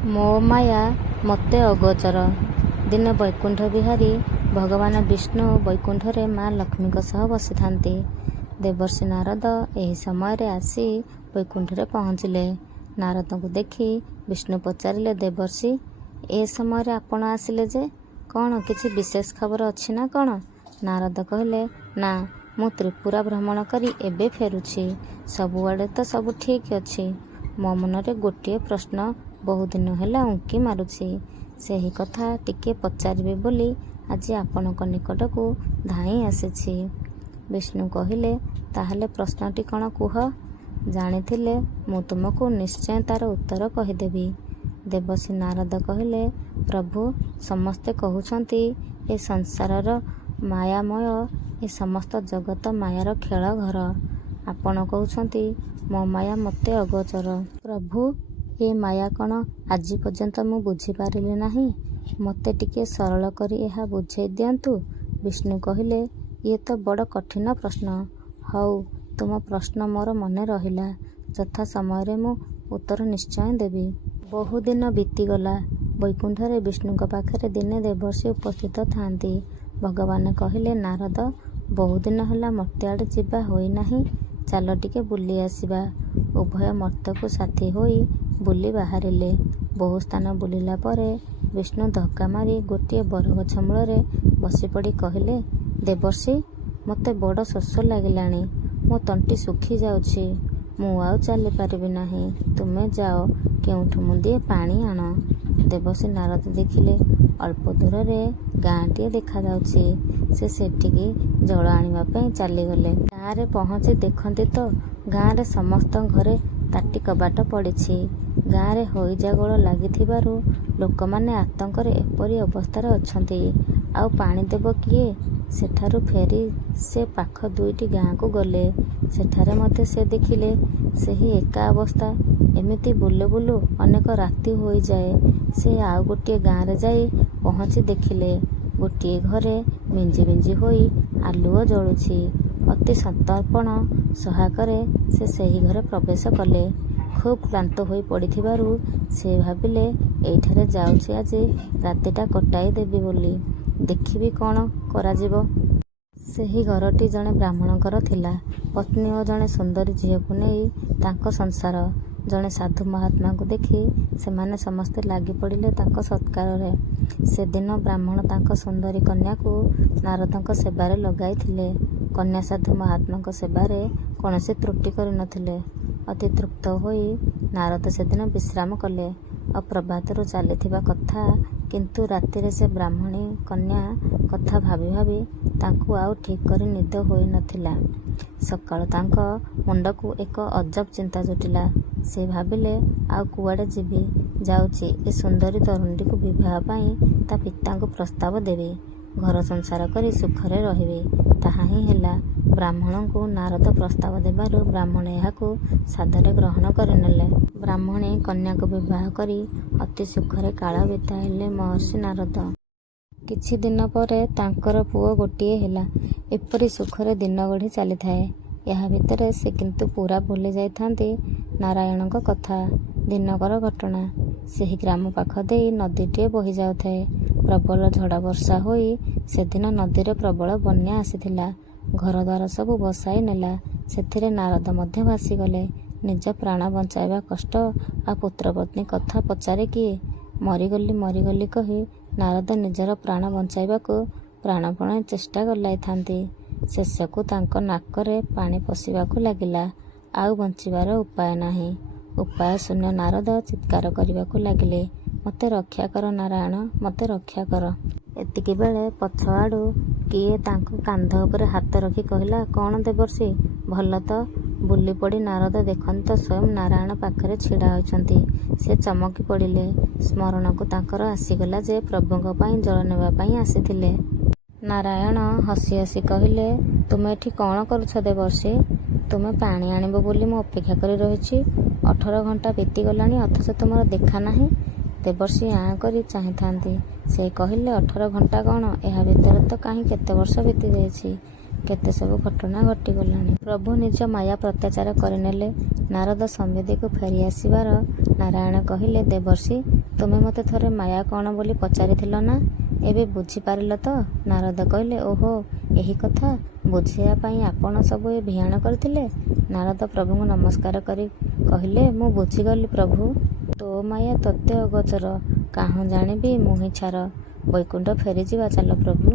ମୋ ମାୟା ମୋତେ ଅଗୋଚର। ଦିନେ ବୈକୁଣ୍ଠ ବିହାରୀ ଭଗବାନ ବିଷ୍ଣୁ ବୈକୁଣ୍ଠରେ ମା ଲକ୍ଷ୍ମୀଙ୍କ ସହ ବସିଥାନ୍ତି। ଦେବର୍ଷି ନାରଦ ଏହି ସମୟରେ ଆସି ବୈକୁଣ୍ଠରେ ପହଞ୍ଚିଲେ। ନାରଦଙ୍କୁ ଦେଖି ବିଷ୍ଣୁ ପଚାରିଲେ, ଦେବର୍ଷି, ଏ ସମୟରେ ଆପଣ ଆସିଲେ ଯେ, କ'ଣ କିଛି ବିଶେଷ ଖବର ଅଛି ନା କ'ଣ? ନାରଦ କହିଲେ, ନା, ମୁଁ ତ୍ରିପୁରା ଭ୍ରମଣ କରି ଏବେ ଫେରୁଛି। ସବୁଆଡ଼େ ତ ସବୁ ଠିକ୍ ଅଛି। ମୋ ମନରେ ଗୋଟିଏ ପ୍ରଶ୍ନ ବହୁଦିନ ହେଲା ଉଙ୍କି ମାରୁଛି। ସେହି କଥା ଟିକିଏ ପଚାରିବି ବୋଲି ଆଜି ଆପଣଙ୍କ ନିକଟକୁ ଧାଇଁ ଆସିଛି। ବିଷ୍ଣୁ କହିଲେ, ତାହେଲେ ପ୍ରଶ୍ନଟି କ'ଣ କୁହ। ଜାଣିଥିଲେ ମୁଁ ତୁମକୁ ନିଶ୍ଚୟ ତା'ର ଉତ୍ତର କହିଦେବି। ଦେବର୍ଷି ନାରଦ କହିଲେ, ପ୍ରଭୁ, ସମସ୍ତେ କହୁଛନ୍ତି ଏ ସଂସାରର ମାୟାମୟ, ଏ ସମସ୍ତ ଜଗତ ମାୟାର ଖେଳ ଘର। ଆପଣ କହୁଛନ୍ତି ମୋ ମାୟା ମୋତେ ଅଗୋଚର। ପ୍ରଭୁ, ଏ ମାୟା କ'ଣ ଆଜି ପର୍ଯ୍ୟନ୍ତ ମୁଁ ବୁଝିପାରିଲି ନାହିଁ। ମୋତେ ଟିକିଏ ସରଳ କରି ଏହା ବୁଝେଇ ଦିଅନ୍ତୁ। ବିଷ୍ଣୁ କହିଲେ, ଇଏ ତ ବଡ଼ କଠିନ ପ୍ରଶ୍ନ। ହଉ, ତୁମ ପ୍ରଶ୍ନ ମୋର ମନେ ରହିଲା। ଯଥା ସମୟରେ ମୁଁ ଉତ୍ତର ନିଶ୍ଚୟ ଦେବି। ବହୁଦିନ ବିତିଗଲା। ବୈକୁଣ୍ଠରେ ବିଷ୍ଣୁଙ୍କ ପାଖରେ ଦିନେ ଦେବର୍ଷି ଉପସ୍ଥିତ ଥାନ୍ତି। ଭଗବାନ କହିଲେ, ନାରଦ, ବହୁଦିନ ହେଲା ମର୍ତ୍ତ୍ୟ ଆଡ଼େ ଯିବା ହୋଇନାହିଁ। ଚାଲ ଟିକେ ବୁଲି ଆସିବା। ଉଭୟ ମର୍ତ୍ତ୍ୟକୁ ସାଥୀ ହୋଇ ବୁଲି ବାହାରିଲେ। ବହୁ ସ୍ଥାନ ବୁଲିଲା ପରେ ବିଷ୍ଣୁ ଧକ୍କା ମାରି ଗୋଟିଏ ବରଗଛ ମୂଳରେ ବସିପଡ଼ି କହିଲେ, ଦେବର୍ଷି, ମୋତେ ବଡ଼ ଶୋଷ ଲାଗିଲାଣି। ମୋ ତଣ୍ଟି ଶୁଖି ଯାଉଛି। ମୁଁ ଆଉ ଚାଲିପାରିବି ନାହିଁ। ତୁମେ ଯାଅ, କେଉଁଠୁ ମୁନ୍ଦିଏ ପାଣି ଆଣ। ଦେବର୍ଷି ନାରଦ ଦେଖିଲେ ଅଳ୍ପ ଦୂରରେ ଗାଁଟିଏ ଦେଖାଯାଉଛି। ସେ ସେଠିକି ଜଳ ଆଣିବା ପାଇଁ ଚାଲିଗଲେ। ଗାଁରେ ପହଞ୍ଚି ଦେଖନ୍ତି ତ, ଗାଁରେ ସମସ୍ତଙ୍କ ଘରେ ତାଟି କବାଟ ପଡ଼ିଛି। ଗାଁରେ ହଇଜାଗୋଳ ଲାଗିଥିବାରୁ ଲୋକମାନେ ଆତଙ୍କରେ ଏପରି ଅବସ୍ଥାରେ ଅଛନ୍ତି। ଆଉ ପାଣି ଦେବ କିଏ? ସେଠାରୁ ଫେରି ସେ ପାଖ ଦୁଇଟି ଗାଁକୁ ଗଲେ। ସେଠାରେ ମଧ୍ୟ ସେ ଦେଖିଲେ ସେହି ଏକା ଅବସ୍ଥା। ଏମିତି ବୁଲୁ ବୁଲୁ ଅନେକ ରାତି ହୋଇଯାଏ। ସେ ଆଉ ଗୋଟିଏ ଗାଁରେ ଯାଇ ପହଞ୍ଚି ଦେଖିଲେ ଗୋଟିଏ ଘରେ ମିଞ୍ଜି ମିଞ୍ଜି ହୋଇ ଆଲୁଅ ଜଳୁଛି। ଅତି ସନ୍ତର୍ପଣ ସହାକରେ ସେ ସେହି ଘରେ ପ୍ରବେଶ କଲେ। ଖୁବ୍ କ୍ଳାନ୍ତ ହୋଇ ପଡ଼ିଥିବାରୁ ସେ ଭାବିଲେ, ଏଇଠାରେ ଯାଉଛି ଆଜି ରାତିଟା କଟାଇ ଦେବି ବୋଲି। ଦେଖିବି କ'ଣ କରାଯିବ। ସେହି ଘରଟି ଜଣେ ବ୍ରାହ୍ମଣଙ୍କର ଥିଲା। ପତ୍ନୀ ଓ ଜଣେ ସୁନ୍ଦରୀ ଝିଅକୁ ନେଇ ତାଙ୍କ ସଂସାର। ଜଣେ ସାଧୁ ମହାତ୍ମାଙ୍କୁ ଦେଖି ସେମାନେ ସମସ୍ତେ ଲାଗିପଡ଼ିଲେ ତାଙ୍କ ସତ୍କାରରେ। ସେଦିନ ବ୍ରାହ୍ମଣ ତାଙ୍କ ସୁନ୍ଦରୀ କନ୍ୟାକୁ ନାରଦଙ୍କ ସେବାରେ ଲଗାଇଥିଲେ। କନ୍ୟା ସାଧୁ ମହାତ୍ମାଙ୍କ ସେବାରେ କୌଣସି ତ୍ରୁଟି କରିନଥିଲେ। ଅତି ତୃପ୍ତ ହୋଇ ନାରଦ ସେଦିନ ବିଶ୍ରାମ କଲେ। ଅପ୍ରଭାତରୁ ଚାଲିଥିବା କଥା, କିନ୍ତୁ ରାତିରେ ସେ ବ୍ରାହ୍ମଣୀ କନ୍ୟା କଥା ଭାବି ଭାବି ତାଙ୍କୁ ଆଉ ଠିକ୍ କରି ନିଦ ହୋଇନଥିଲା। ସକାଳୁ ତାଙ୍କ ମୁଣ୍ଡକୁ ଏକ ଅଜବ ଚିନ୍ତା ଜୁଟିଲା। ସେ ଭାବିଲେ, ଆଉ କୁଆଡ଼େ ଯିବି। ଯାଉଛି ଏ ସୁନ୍ଦରୀ ତରୁଣୀଟିକୁ ବିବାହ ପାଇଁ ତା ପିତାଙ୍କୁ ପ୍ରସ୍ତାବ ଦେବି। ଘର ସଂସାର କରି ସୁଖରେ ରହିବି। ତାହା ହିଁ ହେଲା। ବ୍ରାହ୍ମଣଙ୍କୁ ନାରଦ ପ୍ରସ୍ତାବ ଦେବାରୁ ବ୍ରାହ୍ମଣ ଏହାକୁ ସାଦରେ ଗ୍ରହଣ କରିନେଲେ। ବ୍ରାହ୍ମଣୀ କନ୍ୟାକୁ ବିବାହ କରି ଅତି ସୁଖରେ କାଳ ବିତାଇଲେ ମହର୍ଷି ନାରଦ। କିଛି ଦିନ ପରେ ତାଙ୍କର ପୁଅ ଗୋଟିଏ ହେଲା। ଏପରି ସୁଖରେ ଦିନ ଗଢ଼ି ଚାଲିଥାଏ। ଏହା ଭିତରେ ସେ କିନ୍ତୁ ପୂରା ଭୁଲି ଯାଇଥାନ୍ତି ନାରାୟଣଙ୍କ କଥା। ଦିନକର ଘଟଣା। ସେହି ଗ୍ରାମ ପାଖ ଦେଇ ନଦୀଟିଏ ବହି ଯାଉଥାଏ। ପ୍ରବଳ ଝଡ଼ ବର୍ଷା ହୋଇ ସେଦିନ ନଦୀରେ ପ୍ରବଳ ବନ୍ୟା ଆସିଥିଲା। ଘରଦ୍ୱାର ସବୁ ଭସାଇ ନେଲା। ସେଥିରେ ନାରଦ ମଧ୍ୟ ଭାସିଗଲେ। ନିଜ ପ୍ରାଣ ବଞ୍ଚାଇବା କଷ୍ଟ ଆଉ ପୁତ୍ରପତ୍ନୀ କଥା ପଚାରେ କିଏ? ମରିଗଲି ମରିଗଲି କହି ନାରଦ ନିଜର ପ୍ରାଣ ବଞ୍ଚାଇବାକୁ ପ୍ରାଣପଣେ ଚେଷ୍ଟା ଚଳାଇଥାନ୍ତି। ଶେଷକୁ ତାଙ୍କ ନାକରେ ପାଣି ପଶିବାକୁ ଲାଗିଲା। ଆଉ ବଞ୍ଚିବାର ଉପାୟ ନାହିଁ। ଉପାୟ ଶୂନ୍ୟ ନାରଦ ଚିତ୍କାର କରିବାକୁ ଲାଗିଲେ, ମୋତେ ରକ୍ଷା କର ନାରାୟଣ, ମୋତେ ରକ୍ଷା କର। ଏତିକିବେଳେ ପଛଆଡ଼ୁ କିଏ ତାଙ୍କ କାନ୍ଧ ଉପରେ ହାତ ରଖି କହିଲା, କ'ଣ ଦେବର୍ଷି, ଭଲ ତ? ବୁଲିପଡ଼ି ନାରଦ ଦେଖନ୍ତି ତ ସ୍ୱୟଂ ନାରାୟଣ ପାଖରେ ଛିଡ଼ା ହୋଇଛନ୍ତି। ସେ ଚମକି ପଡ଼ିଲେ। ସ୍ମରଣକୁ ତାଙ୍କର ଆସିଗଲା ଯେ ପ୍ରଭୁଙ୍କ ପାଇଁ ଜଳ ନେବା ପାଇଁ ଆସିଥିଲେ। ନାରାୟଣ ହସି ହସି କହିଲେ, ତୁମେ ଏଠି କ'ଣ କରୁଛ ଦେବର୍ଷି? ତୁମେ ପାଣି ଆଣିବ ବୋଲି ମୁଁ ଅପେକ୍ଷା କରି ରହିଛି। 18 ଘଣ୍ଟା ବିତିଗଲାଣି, ଅଥଚ ତୁମର ଦେଖା ନାହିଁ। ଦେବର୍ଷି ଆଁ କରି ଚାହିଁଥାନ୍ତି। ସେ କହିଲେ, 18 ଘଣ୍ଟା କ'ଣ, ଏହା ଭିତରେ ତ କାହିଁ କେତେ ବର୍ଷ ବିତିଯାଇଛି। କେତେ ସବୁ ଘଟଣା ଘଟିଗଲାଣି। ପ୍ରଭୁ ନିଜ ମାୟା ପ୍ରତ୍ୟାଚାର କରିନେଲେ। ନାରଦ ସମିତିକୁ ଫେରି ଆସିବାର ନାରାୟଣ କହିଲେ, ଦେବର୍ଷି, ତୁମେ ମୋତେ ଥରେ ମାୟା କ'ଣ ବୋଲି ପଚାରିଥିଲ ନା? ଏବେ ବୁଝିପାରିଲ ତ? ନାରଦ କହିଲେ, ଓହୋ, ଏହି କଥା। ବୁଝିବା ପାଇଁ ଆପଣ ସବୁ ଏ ଭିଆଣ କରିଥିଲେ? ନାରଦ ପ୍ରଭୁଙ୍କୁ ନମସ୍କାର କରି କହିଲେ, ମୁଁ ବୁଝିଗଲି ପ୍ରଭୁ। ତୋ ମାୟା ତତେ ଅଗୋଚର, କାହୁଁ ଜାଣିବି ମୁହିଁ ଛାର। ବୈକୁଣ୍ଠ ଫେରିଯିବା, ଚାଲ ପ୍ରଭୁ।